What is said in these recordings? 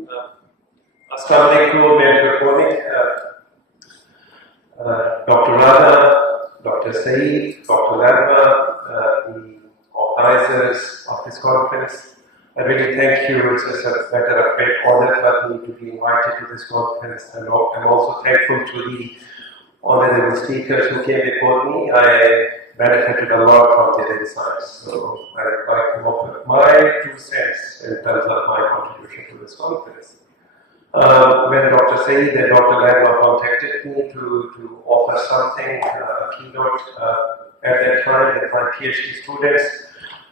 Assalamu alaikum and good morning. Dr. Rana, Dr. Syed, Dr. Ladma, the organizers of this conference. I really thank you. It's just a matter of great honor for me to be invited to this conference. And I'm also thankful to the honorable speakers who came before me. I benefited a lot from their insights. So I would like to offer my 2 cents in terms of my contribution to this conference. When Dr. Syed and Dr. Ladma contacted me to offer something, a keynote at that time with my PhD students,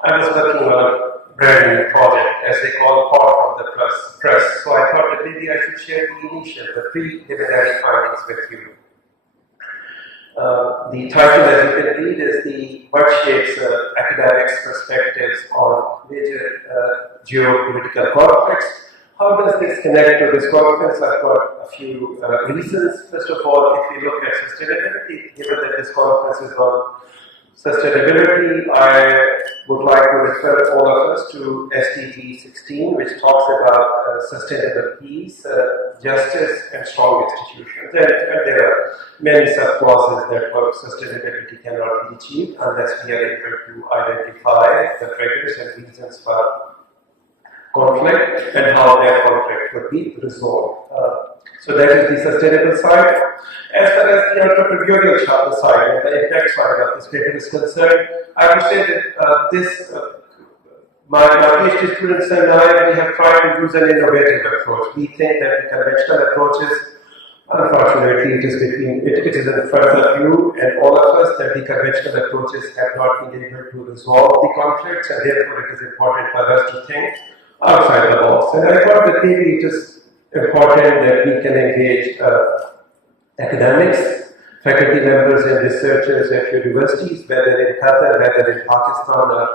I was working on a brand new project, as they call part of the press. So I thought that maybe I should share the preliminary findings with you. The title, as you can read, is What Shapes Academics' Perspectives on Major Geopolitical Conflicts. How does this connect to this conference? I've got a few reasons. First of all, if you look at sustainability, given that this conference is on sustainability, I would like to refer all of us to SDG 16, which talks about sustainable peace, justice, and strong institutions. And there are many sub-clauses that sustainability cannot be achieved unless we are able to identify the triggers and reasons for conflict and how that conflict would be resolved. So that is the sustainable side. As far as the entrepreneurial side and the impact side of this paper is concerned, I would say that my PhD students and I, we have tried to use an innovative approach. We think that the conventional approaches, unfortunately, it is in front of you and all of us that the conventional approaches have not been able to resolve the conflicts, and therefore it is important for us to think outside the box. And I thought that maybe it is important that we can engage academics, faculty members and researchers at universities, whether in Qatar, whether in Pakistan or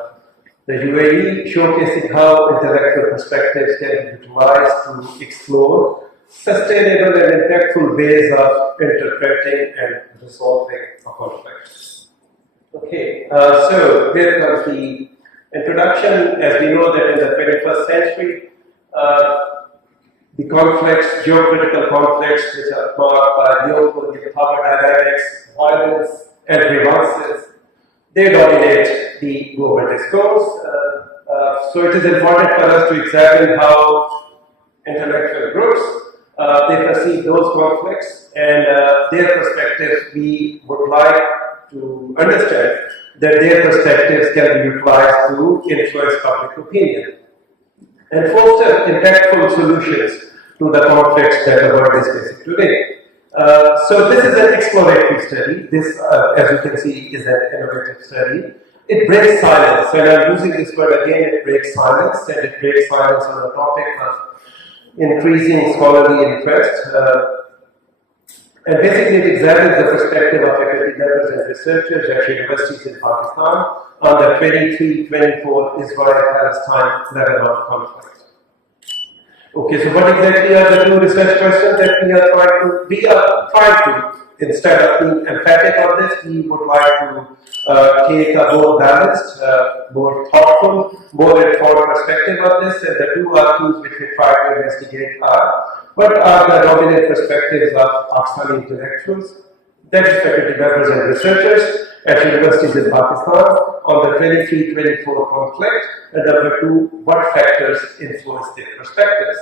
the UAE, showcasing how intellectual perspectives can be utilized to explore sustainable and impactful ways of interpreting and resolving a conflict. Okay, so here comes the introduction. As we know that in the 21st century, the conflicts, geopolitical conflicts, which are marked by geopolitical power dynamics, violence, and grievances, they dominate the global discourse. So it is important for us to examine how intellectual groups they perceive those conflicts, and their perspectives. We would like to understand that their perspectives can be utilized to influence public opinion and foster impactful solutions to the conflicts that the world is facing today. So this is an exploratory study. This, as you can see, is an innovative study. It breaks silence, and I'm using this word again, it breaks silence, and it breaks silence on the topic of increasing scholarly interest. And basically it examines the perspective of faculty members and researchers at universities in Pakistan on the 23-24 Israel-Palestine-Lebanon conflict. Okay, so what exactly are the 2 research questions that we are trying to, instead of being emphatic on this, we would like to take a more balanced, more thoughtful, more informed perspective of this, and the 2 argues which we try to investigate are: what are the dominant perspectives of Pakistani intellectuals, that is faculty members and researchers at universities in Pakistan on the 23-24 conflict, and number 2, what factors influence their perspectives.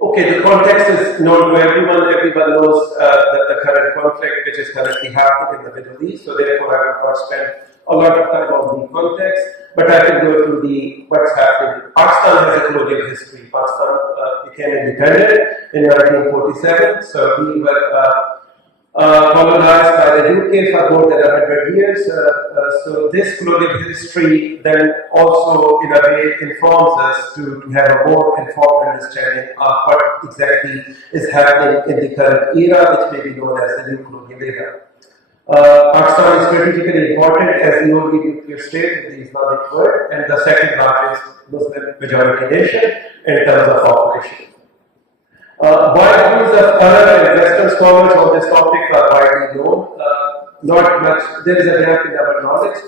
Okay, the context is known to everyone. Everyone knows that the current conflict which is currently happening in the Middle East, so therefore I will not spend a lot of time on the context, but I can go to what's happening. Pakistan has a colonial history. Pakistan became independent in 1947, so we were colonized by the UK for more than 100 years. So this colonial history then also, in a way, informs us to have a more informed understanding of what exactly is happening in the current era, which may be known as the new colonial era. Pakistan is strategically important as the only nuclear state in the Islamic world and the second largest Muslim majority nation in terms of population. While views of Arab and Western scholars on this topic are widely known, not much, there is a gap in our knowledge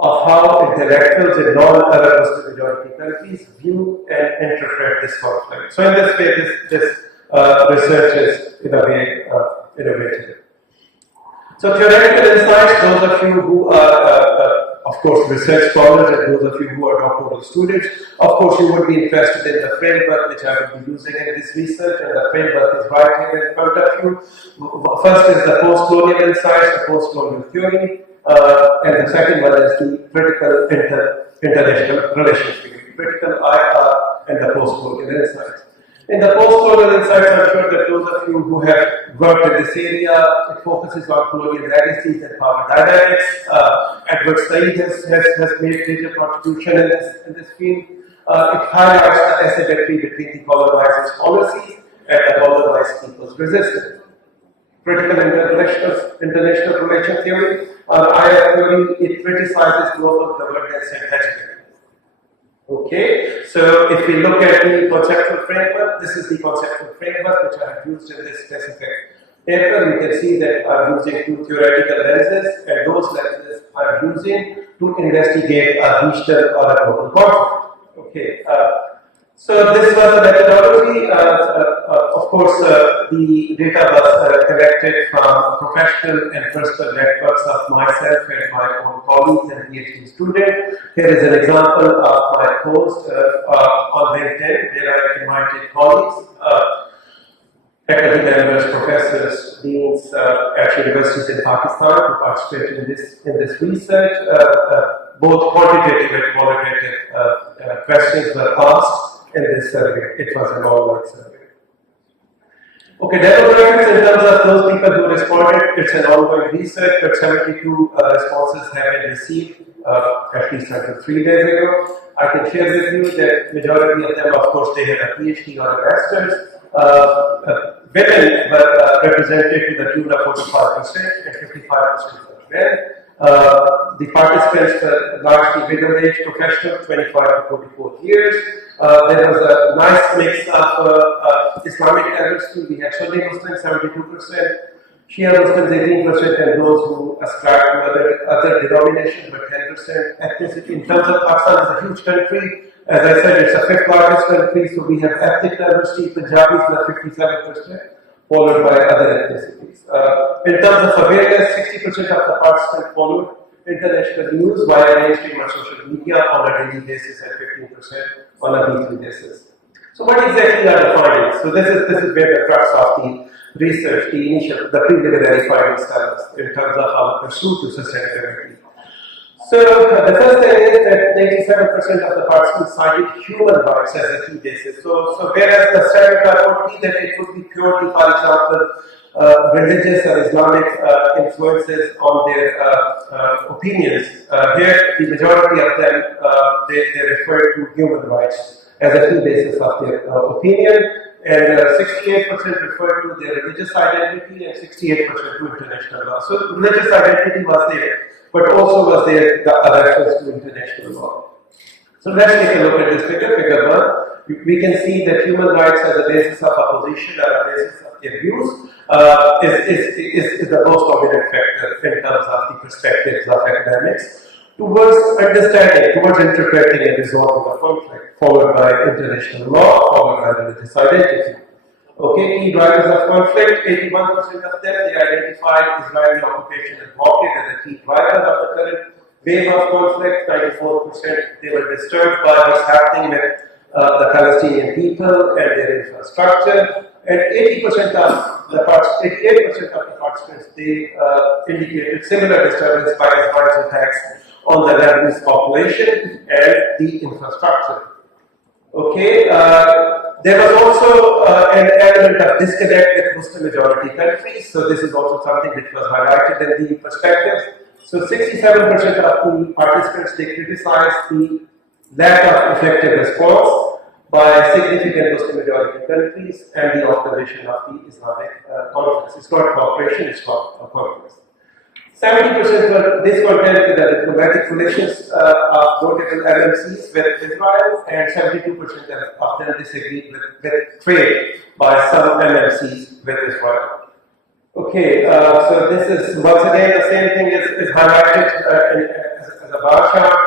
of how intellectuals in non-Arab Muslim majority countries view and interpret this conflict. So in this way, this research is in a way innovative. So theoretical insights, those of you who are, of course, research scholars and those of you who are doctoral students, of course, you would be interested in the framework which I will be using in this research, and the framework is right here in front of you. First is the post-colonial insights, the post-colonial theory, and the second one is the critical international relations theory, critical IR and the post-colonial insights. In the post-colonial insights, I'm sure that those of you who have worked in this area, it focuses on colonial legacies and power dynamics. Edward Syed has made major contribution in this field. It highlights the asymmetry between the colonizers' policies and the colonized people's resistance. Critical international relations theory, or IR theory, it criticizes global governance and hegemony. Okay, so if we look at the conceptual framework, this is the conceptual framework which I have used in this specific paper. You can see that I'm using two theoretical lenses, and those lenses I'm using to investigate a regional or a global conflict. Okay, so this was the methodology. Of course, the data was collected from professional and personal networks of myself and my own colleagues and PhD students. Here is an example of my post on LinkedIn, where I invited colleagues, faculty members, professors, deans at universities in Pakistan to participate in this research. Both quantitative and qualitative questions were asked in this survey. It was an all-white survey. Okay, demographics in terms of those people who responded, it's an ongoing research, but 72 responses have been received at least until 3 days ago. I can share with you that majority of them, of course, they had a PhD or a master's. Women were represented to the tune of 45% and 55% were men. The participants were largely middle-aged professionals, 25 to 44 years. There was a nice mix of Islamic diversity. We had Sunni Muslims, 72%, Shia Muslims, 18%, and those who ascribe to other denominations were 10%. Ethnicity in terms of Pakistan is a huge country. As I said, it's the 5th largest country, so we have ethnic diversity. Punjabis were 57%, followed by other ethnicities. In terms of awareness, 60% of the participants followed international news via mainstream or social media on a daily basis and 15% on a weekly basis. So what exactly are the findings? So this is where the crux of the research, the preliminary findings tell us in terms of our pursuit to sustainability. So the first thing is that 87% of the participants cited human rights as a key basis. So whereas the standard would be that it would be purely, for example, religious or Islamic influences on their opinions, here the majority of them they refer to human rights as a key basis of their opinion, and 68% refer to their religious identity and 68% to international law. So religious identity was there, but also was there a reference to international law. So let's take a look at this figure 1. We can see that human rights as a basis of opposition or a basis of their views is the most dominant factor in terms of the perspectives of academics towards understanding, towards interpreting and resolving a conflict, followed by international law, followed by religious identity. Okay, key drivers of conflict, 81% of them, they identified Israeli occupation and blockade as a key driver of the current wave of conflict. 94% they were disturbed by what's happening with the Palestinian people and their infrastructure. And 88% of the participants, they indicated similar disturbance by Israel's attacks on the Lebanese population and the infrastructure. Okay, there was also an element of disconnect with Muslim majority countries, so this is also something which was highlighted in the perspective. So 67% of the participants, they criticized the lack of effective response by significant Muslim majority countries and the opposition of the Islamic conference. It's not cooperation, it's not a conference. 70% were discontent with the diplomatic relations of notable LMCs with Israel, and 72% of them disagreed with trade by some MMCs with Israel. Okay, so this is once again the same thing is highlighted as a bar chart.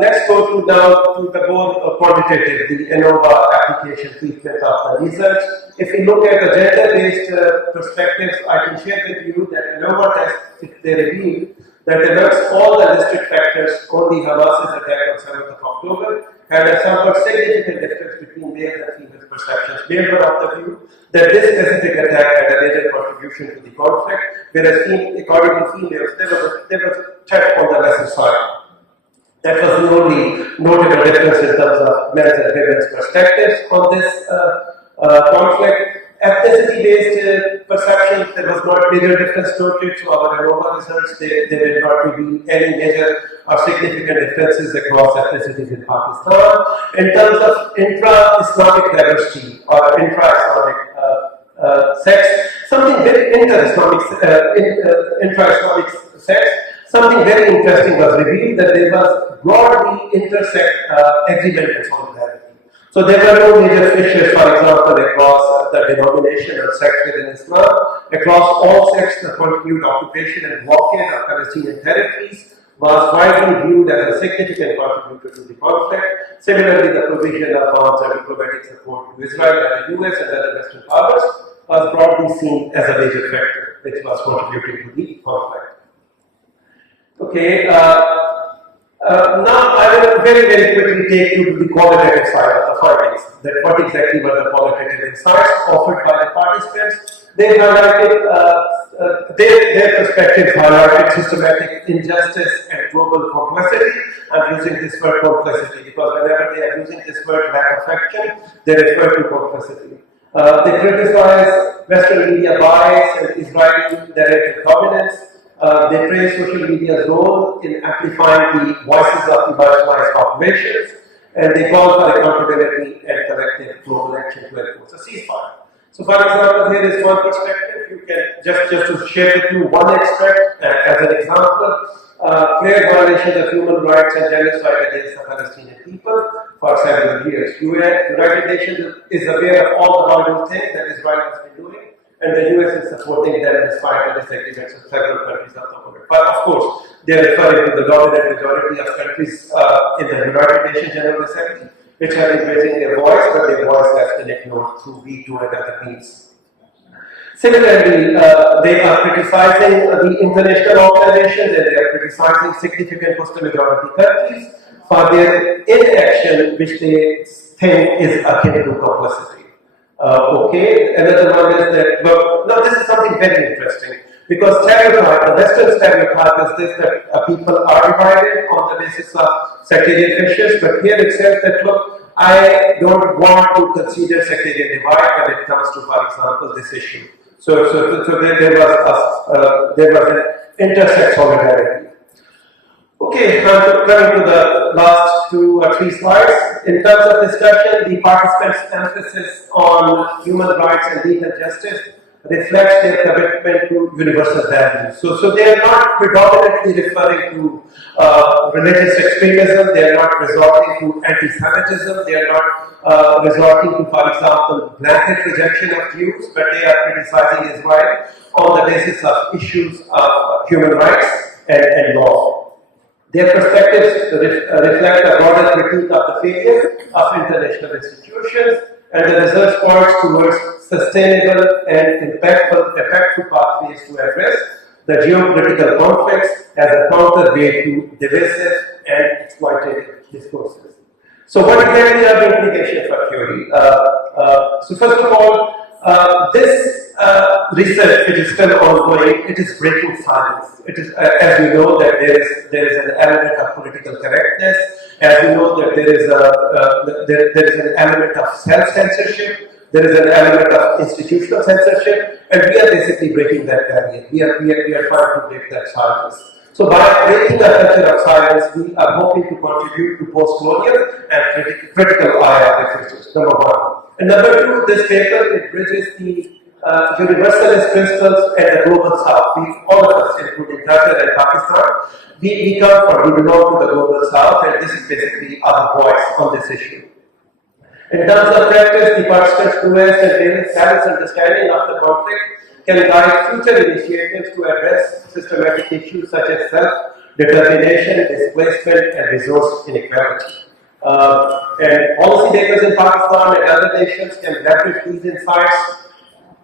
Let's go to now to the more quantitative, the ANOVA application treatment of the research. If we look at the gender-based perspectives, I can share with you that ANOVA tests, they reveal that amongst all the listed factors, only Hamas's attack on 7th of October had a somewhat significant difference between male and female perceptions. Male were of the view that this specific attack had a major contribution to the conflict, whereas according to females, there was a threat on the lesser side. That was the only notable difference in terms of men's and women's perspectives on this conflict. Ethnicity-based perceptions, there was not major difference noted to our ANOVA research. They did not reveal any major or significant differences across ethnicities in Pakistan. In terms of intra-Islamic diversity or intra-Islamic sex, something very intra-Islamic sex, something very interesting was revealed that there was broadly intersect agreement and solidarity. So there were no major fissures, for example, across the denomination of sex within Islam. Across all sects, the continued occupation and blockade of Palestinian territories was widely viewed as a significant contributor to the conflict. Similarly, the provision of arms and diplomatic support to Israel by the US and other Western powers was broadly seen as a major factor which was contributing to the conflict. Okay, now I will very, very quickly take you to the qualitative side of the findings. That what exactly were the qualitative insights offered by the participants? They highlighted, their perspectives highlighted systematic injustice and global complexity. I'm using this word complexity because whenever they are using this word lack of action, they refer to complexity. They criticize Western media bias and Israeli narrative dominance. They praise social media's role in amplifying the voices of the marginalized populations, and they call for accountability and collective global action to enforce a ceasefire. So, for example, here is one perspective. You can just to share with you one extract as an example. Clear violations of human rights and genocide against the Palestinian people for several years. United Nations is aware of all the horrible things that Israel has been doing, and the US is supporting them despite the disagreements of several countries of the world. But of course, they are referring to the dominant majority of countries in the United Nations General Assembly, which have been raising their voice, but their voice has been ignored through veto and other means. Similarly, they are criticizing the international organizations and they are criticizing significant Muslim majority countries for their inaction, which they think is akin to complicity. Okay, another one is that, well, now this is something very interesting because stereotype, the Western stereotype is this that people are divided on the basis of sectarian fissures, but here it says that, look, I don't want to consider sectarian divide when it comes to, for example, this issue. So there was an intersex solidarity. Okay, coming to the last 2 or 3 slides. In terms of discussion, the participants' emphasis on human rights and legal justice reflects their commitment to universal values. So they are not predominantly referring to religious extremism, they are not resorting to anti-Semitism, they are not resorting to, for example, blanket rejection of Jews, but they are criticizing Israel on the basis of issues of human rights and law. Their perspectives reflect a broader critique of the failure of international institutions and the research points towards sustainable and impactful pathways to address the geopolitical conflicts as a counterweight to divisive and exploitative discourses. So what exactly are the implications for theory? So first of all, this research, which is still ongoing, it is breaking silence. It is, as we know, that there is an element of political correctness. As we know, that there is an element of self-censorship. There is an element of institutional censorship, and we are basically breaking that barrier. We are trying to break that silence. So by breaking the culture of silence, we are hoping to contribute to post-colonial and critical IR refugees, number one. And number 2, this paper, it bridges the universalist principles and the global south. All of us, including Qatar and Pakistan, we belong to the global south, and this is basically our voice on this issue. In terms of practice, the participants' fluent and balanced understanding of the conflict can guide future initiatives to address systematic issues such as self-determination, displacement, and resource inequality. And policymakers in Pakistan and other nations can leverage these insights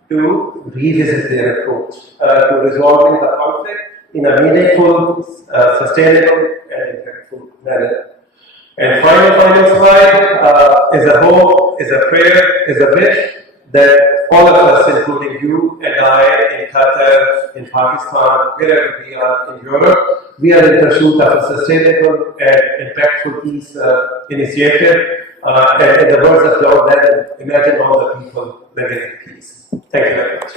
to revisit their approach to resolving the conflict in a meaningful, sustainable, and impactful manner. And final slide is a hope, is a prayer, is a wish that all of us, including you and I, in Qatar, in Pakistan, wherever we are in Europe, we are in pursuit of a sustainable and impactful peace initiative. And in the words of Jawad, imagine all the people living in peace. Thank you very much.